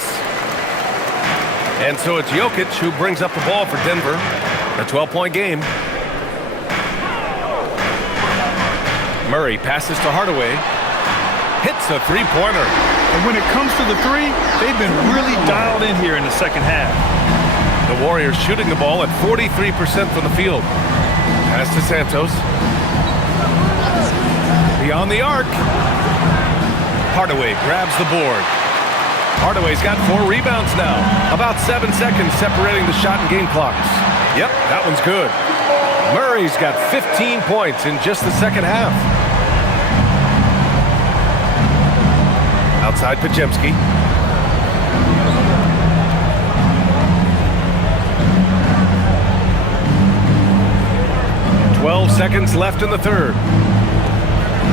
And so it's Jokic who brings up the ball for Denver. A 12-point game. Murray passes to Hardaway. Hits a three-pointer. And when it comes to the 3, they've been really dialed in here in the second half. The Warriors shooting the ball at 43% from the field. Pass to Santos. Beyond the arc. Hardaway grabs the board. Hardaway's got 4 rebounds now. About 7 seconds separating the shot and game clocks. Yep, that one's good. Murray's got 15 points in just the second half. Outside Podziemski. 12 seconds left in the third.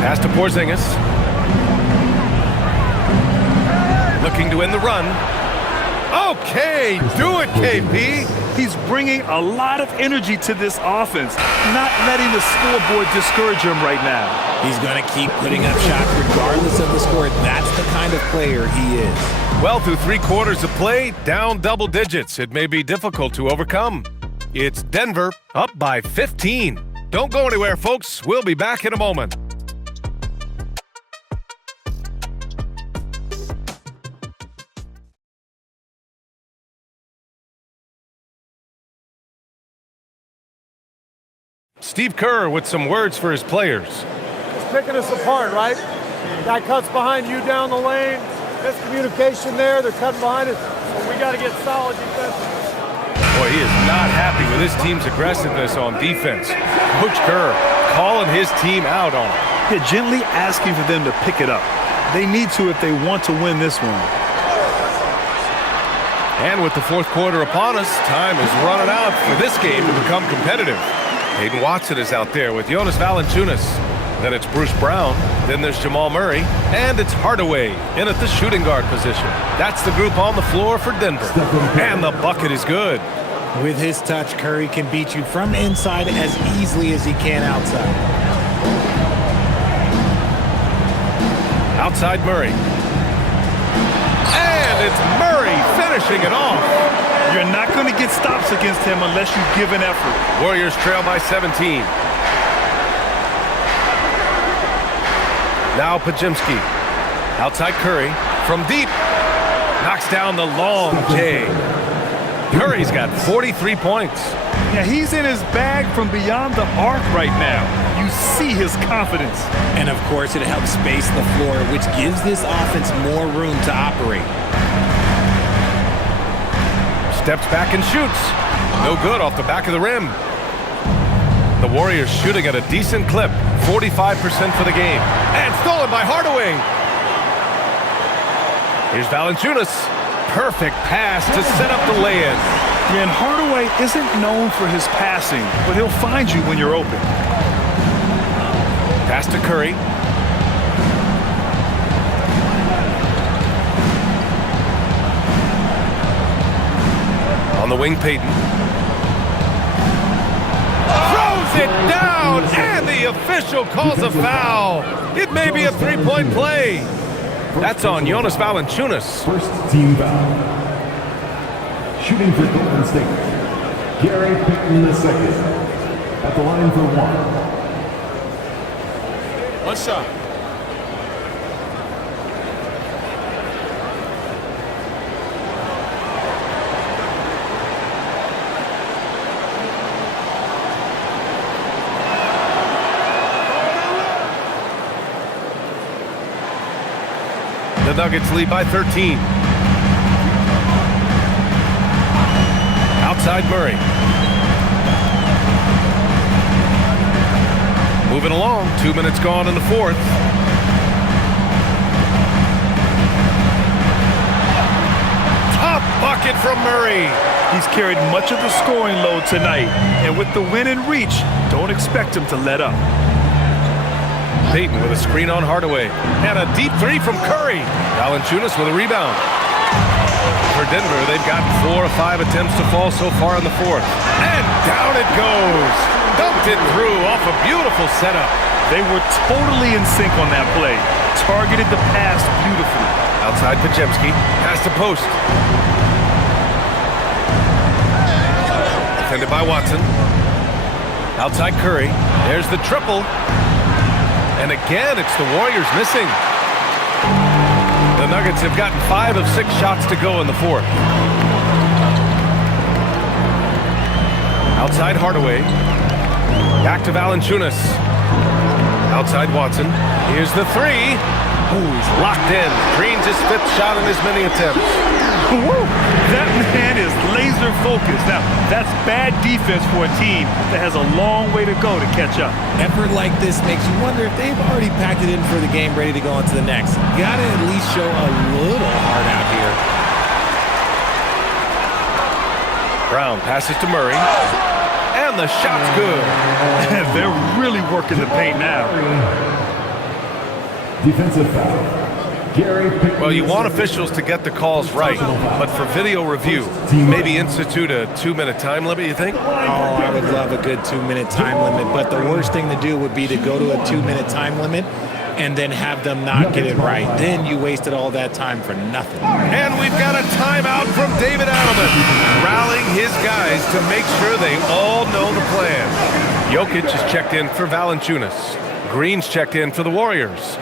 Pass to Porzingis. Looking to end the run. Okay, do it, KP. He's bringing a lot of energy to this offense, not letting the scoreboard discourage him right now. He's going to keep putting up shots regardless of the score. That's the kind of player he is. Well, through 3 quarters of play, down double digits. It may be difficult to overcome. It's Denver up by 15. Don't go anywhere, folks. We'll be back in a moment. Steve Kerr with some words for his players. It's picking us apart, right? Guy cuts behind you down the lane. Miscommunication there. They're cutting behind us. So we got to get solid defensively. Boy, he is not happy with his team's aggressiveness on defense. Coach Kerr calling his team out on it. Yeah, gently asking for them to pick it up. They need to if they want to win this one. And with the fourth quarter upon us, time is running out for this game to become competitive. Hayden Watson is out there with Jonas Valanciunas. Then it's Bruce Brown. Then there's Jamal Murray. And it's Hardaway in at the shooting guard position. That's the group on the floor for Denver. And the bucket is good. With his touch, Curry can beat you from inside as easily as he can outside. Outside Murray. And it's Murray finishing it off. You're not going to get stops against him unless you give an effort. Warriors trail by 17. Now Pajimski. Outside Curry. From deep. Knocks down the long J. Curry's got 43 points. Yeah, he's in his bag from beyond the arc right now. You see his confidence. And of course, it helps space the floor, which gives this offense more room to operate. Steps back and shoots. No good off the back of the rim. The Warriors shooting at a decent clip. 45% for the game. And stolen by Hardaway. Here's Valanciunas. Perfect pass to set up the lay-in. Yeah, and Hardaway isn't known for his passing, but he'll find you when you're open. Pass to Curry. On the wing, Payton. Throws it down, and the official calls a foul. It may be a three-point play. That's on Jonas Valanciunas. First team foul. Shooting for Golden State, Gary Payton II. At the line for one. One shot. The Nuggets lead by 13. Outside Murray. Moving along. 2 minutes gone in the fourth. Top bucket from Murray. He's carried much of the scoring load tonight, and with the win in reach, don't expect him to let up. Payton with a screen on Hardaway. And a deep three from Curry. Valanciunas with a rebound. For Denver, they've gotten 4 or 5 attempts to fall so far in the fourth. And down it goes. Dumped it through off a beautiful setup. They were totally in sync on that play. Targeted the pass beautifully. Outside Pajemski. Pass to post. Defended by Watson. Outside Curry. There's the triple. And again, it's the Warriors missing. The Nuggets have gotten 5 of 6 shots to go in the fourth. Outside Hardaway. Back to Valanciunas. Outside Watson. Here's the three. Ooh, he's locked in. Green's his 5th shot in as many attempts. Woo! That man is laser focused. Now, that's bad defense for a team that has a long way to go to catch up. Effort like this makes you wonder if they've already packed it in for the game ready to go on to the next. Gotta at least show a little heart out here. Brown passes to Murray. And and the shot's good. They're really working the paint now. Defensive foul. Well, you want officials to get the calls right, but for video review, maybe institute a 2-minute time limit, you think? Oh, I would love a good 2-minute time limit, but the worst thing to do would be to go to a 2-minute time limit and then have them not get it right. Then you wasted all that time for nothing. And we've got a timeout from David Adelman, rallying his guys to make sure they all know the plan. Jokic is checked in for Valanciunas. Green's checked in for the Warriors.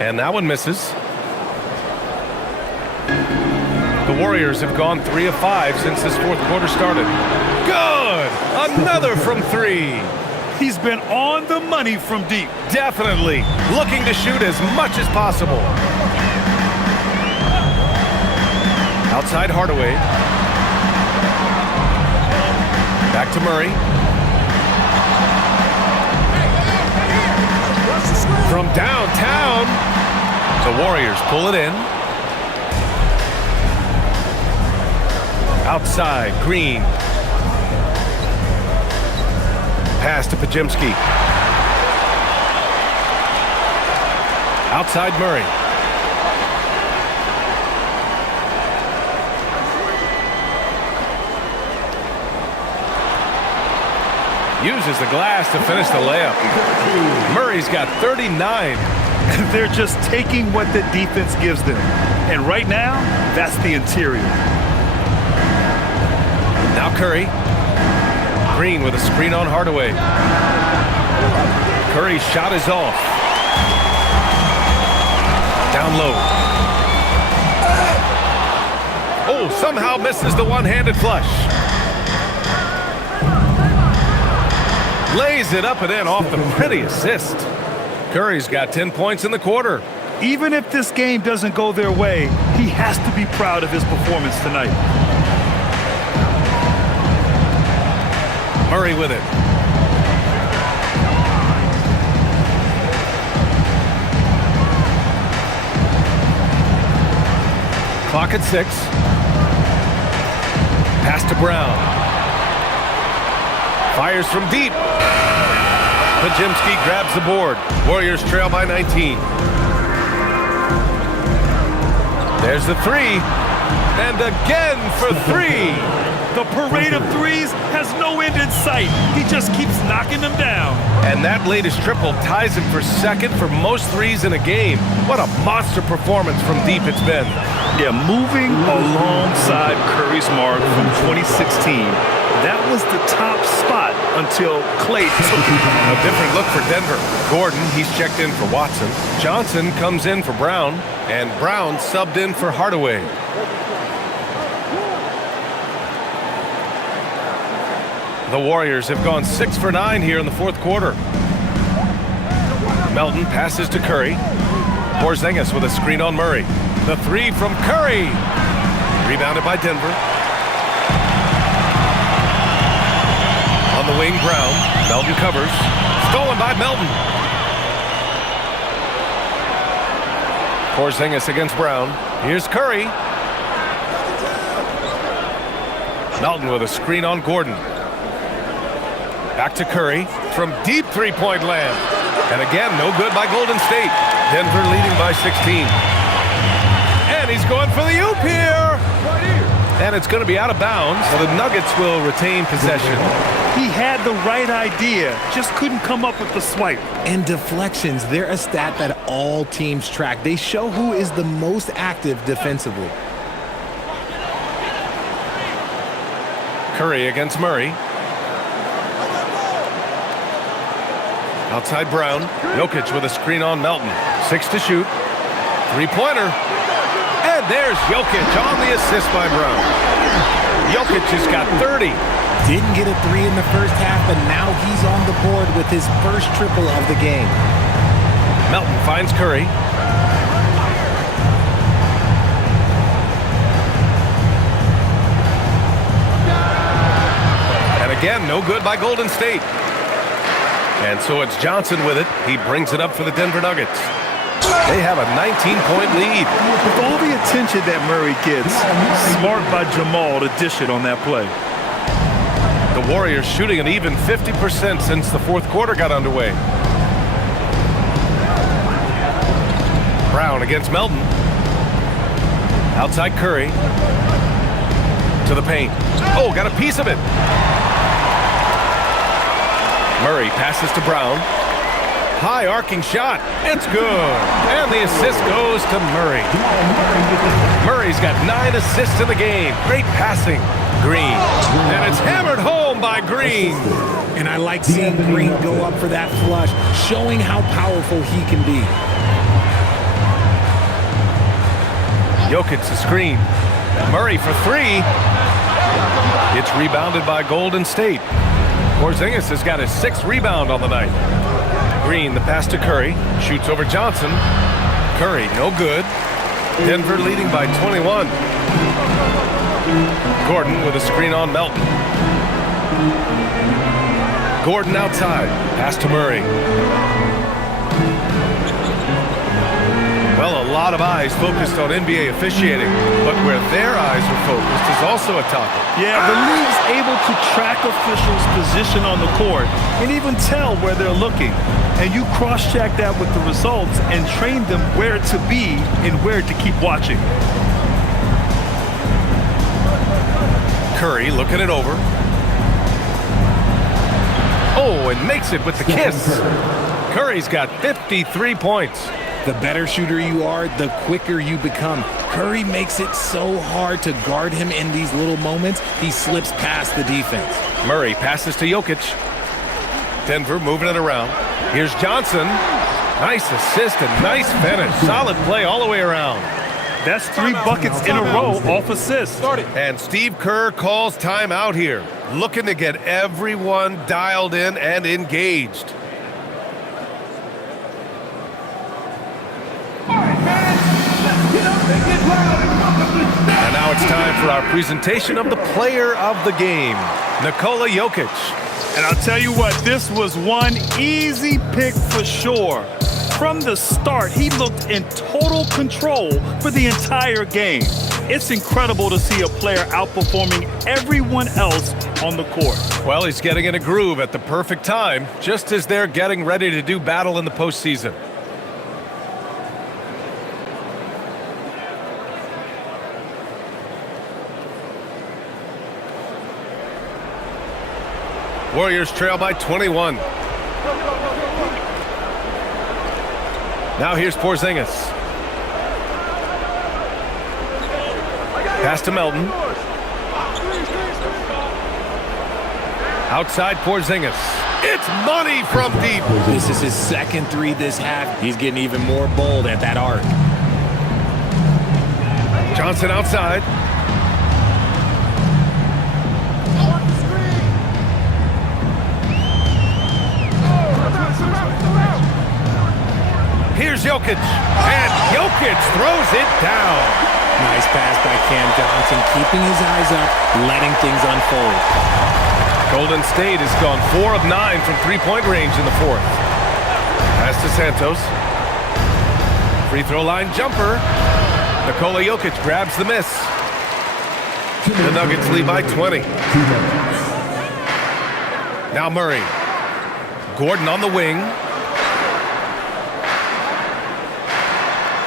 And that one misses. The Warriors have gone 3 of 5 since this fourth quarter started. Good! Another from 3. He's been on the money from deep. Definitely looking to shoot as much as possible. Outside Hardaway. Back to Murray. From downtown, the Warriors pull it in. Outside, Green. Pass to Pajemski. Outside, Murray. Uses the glass to finish the layup. Murray's got 39. They're just taking what the defense gives them. And right now, that's the interior. Now Curry. Green with a screen on Hardaway. Curry's shot is off. Down low. Oh, somehow misses the one-handed flush. Lays it up and in off the pretty assist. Curry's got 10 points in the quarter. Even if this game doesn't go their way, he has to be proud of his performance tonight. Murray with it. Clock at 6. Pass to Brown. Fires from deep. Pajemski grabs the board. Warriors trail by 19. There's the 3. And again for 3. The parade of threes has no end in sight. He just keeps knocking them down. And that latest triple ties him for second for most threes in a game. What a monster performance from deep it's been. Yeah, moving alongside Curry's mark from 2016. That was the top spot until Klay took it. A different look for Denver. Gordon, he's checked in for Watson. Johnson comes in for Brown. And Brown subbed in for Hardaway. The Warriors have gone 6 for 9 here in the fourth quarter. Melton passes to Curry. Porzingis with a screen on Murray. The 3 from Curry. Rebounded by Denver. On the wing, Brown. Melton covers. Stolen by Melton. Porzingis against Brown. Here's Curry. Melton with a screen on Gordon. Back to Curry from deep three-point land. And again, no good by Golden State. Denver leading by 16. And he's going for the oop here. And it's going to be out of bounds. The Nuggets will retain possession. He had the right idea, just couldn't come up with the swipe. And deflections, they're a stat that all teams track. They show who is the most active defensively. Curry against Murray. Outside Brown. Jokic with a screen on Melton. 6 to shoot. Three-pointer. And there's Jokic on the assist by Brown. Jokic has got 30. Didn't get a 3 in the first half, but now he's on the board with his first triple of the game. Melton finds Curry. Again, no good by Golden State. And so it's Johnson with it. He brings it up for the Denver Nuggets. They have a 19-point lead. With all the attention that Murray gets, smart by Jamal to dish it on that play. The Warriors shooting an even 50% since the fourth quarter got underway. Brown against Melton. Outside Curry. To the paint. Oh, got a piece of it. Murray passes to Brown. High arcing shot. It's good. And the assist goes to Murray. Murray's got 9 assists in the game. Great passing. Green. And it's hammered home by Green. And I like seeing Green go up for that flush, showing how powerful he can be. Jokic the screen. Murray for 3. It's rebounded by Golden State. Porzingis has got his 6th rebound on the night. Green, the pass to Curry. Shoots over Johnson. Curry, no good. Denver leading by 21. Gordon with a screen on Melton. Gordon outside. Pass to Murray. Well, a lot of eyes focused on NBA officiating, but where their eyes are focused is also a topic. Yeah, the league's able to track officials' position on the court and even tell where they're looking. And you cross-check that with the results and train them where to be and where to keep watching. Curry looking it over. Oh, and makes it with the kiss. Curry's got 53 points. The better shooter you are, the quicker you become. Curry makes it so hard to guard him in these little moments. He slips past the defense. Murray passes to Jokic. Denver moving it around. Here's Johnson. Nice assist and nice finish. Solid play all the way around. That's 3 buckets in a row off assists. And Steve Kerr calls timeout here, looking to get everyone dialed in and engaged. And now it's time for our presentation of the player of the game, Nikola Jokic. And I'll tell you what, this was one easy pick for sure. From the start, he looked in total control for the entire game. It's incredible to see a player outperforming everyone else on the court. Well, he's getting in a groove at the perfect time, just as they're getting ready to do battle in the postseason. Warriors trail by 21. Now here's Porzingis. Pass to Melton. Outside Porzingis. It's money from deep. This is his 2nd 3 this half. He's getting even more bold at that arc. Johnson outside. Here's Jokic, and Jokic throws it down. Nice pass by Cam Johnson, keeping his eyes up, letting things unfold. Golden State has gone 4 of 9 from three-point range in the 4th. Pass to Santos. Free throw line jumper. Nikola Jokic grabs the miss. The Nuggets lead by 20. Now Murray. Gordon on the wing.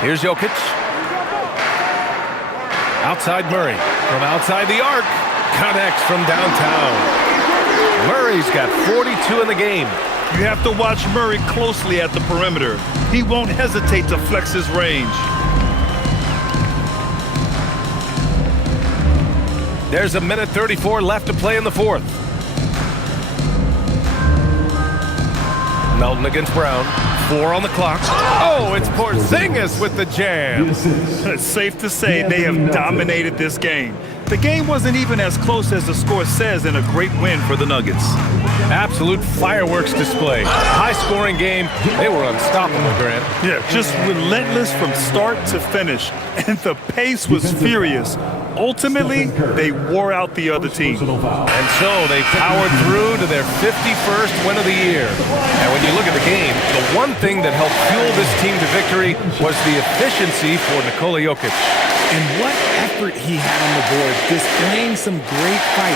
Here's Jokic. Outside Murray. From outside the arc. Connects from downtown. Murray's got 42 in the game. You have to watch Murray closely at the perimeter. He won't hesitate to flex his range. There's 1:34 left to play in the 4th. Melton against Brown. 4 on the clock. Oh, it's Porzingis with the jam. It's safe to say they have dominated this game. The game wasn't even as close as the score says in a great win for the Nuggets. Absolute fireworks display. High-scoring game. They were unstoppable, Grant. Yeah, just relentless from start to finish. And the pace was furious. Ultimately, they wore out the other team. And so they powered through to their 51st win of the year. And when you look at the game, the one thing that helped fuel this team to victory was the efficiency for Nikola Jokic. And what effort he had on the board, displaying some great fight,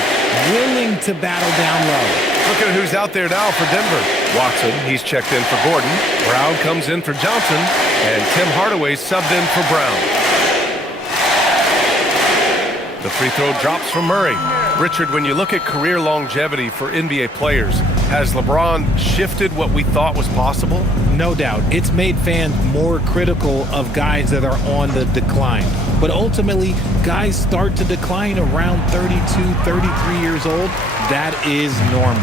willing to battle down low. Look at who's out there now for Denver. Watson, he's checked in for Gordon. Brown comes in for Johnson. And Tim Hardaway subbed in for Brown. The free throw drops from Murray. Richard, when you look at career longevity for NBA players, has LeBron shifted what we thought was possible? No doubt. It's made fans more critical of guys that are on the decline. But ultimately, guys start to decline around 32, 33 years old. That is normal.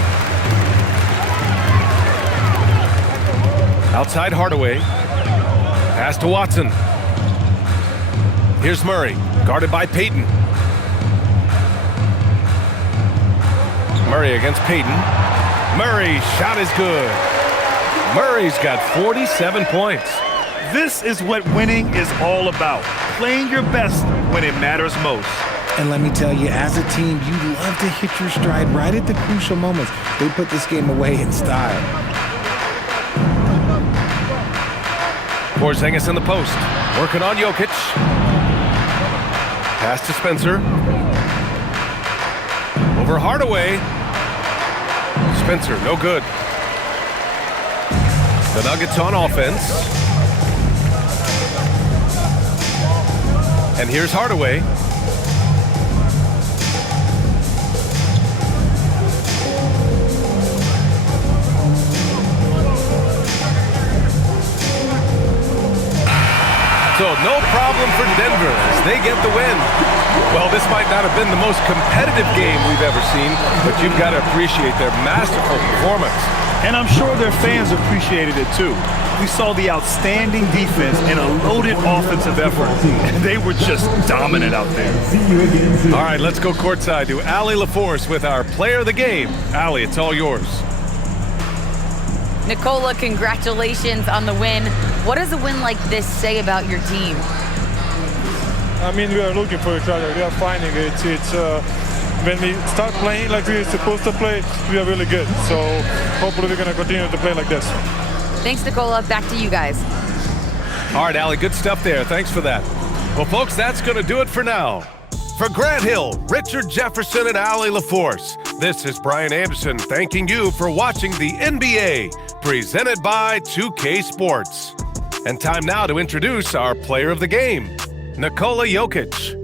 Outside Hardaway. Pass to Watson. Here's Murray, guarded by Payton. Murray against Payton. Murray's shot is good. Murray's got 47 points. This is what winning is all about. Playing your best when it matters most. And let me tell you, as a team, you love to hit your stride right at the crucial moments. They put this game away in style. Porzingis in the post. Working on Jokic. Pass to Spencer. Over Hardaway. Spencer, no good. The Nuggets on offense. And here's Hardaway. So no problem for Denver as they get the win. Well, this might not have been the most competitive game we've ever seen, but you've got to appreciate their masterful performance. And I'm sure their fans appreciated it too. We saw the outstanding defense and a loaded offensive effort. They were just dominant out there. All right, let's go courtside to Allie LaForce with our player of the game. Allie, it's all yours. Nikola, congratulations on the win. What does a win like this say about your team? I mean, we are looking for each other. We are finding it. When we start playing like we're supposed to play, we are really good. So hopefully we're going to continue to play like this. Thanks, Nikola. Back to you guys. All right, Allie, good stuff there. Thanks for that. Well, folks, that's going to do it for now. For Grant Hill, Richard Jefferson, and Allie LaForce, this is Brian Anderson thanking you for watching the NBA, presented by 2K Sports. And time now to introduce our player of the game, Nikola Jokic.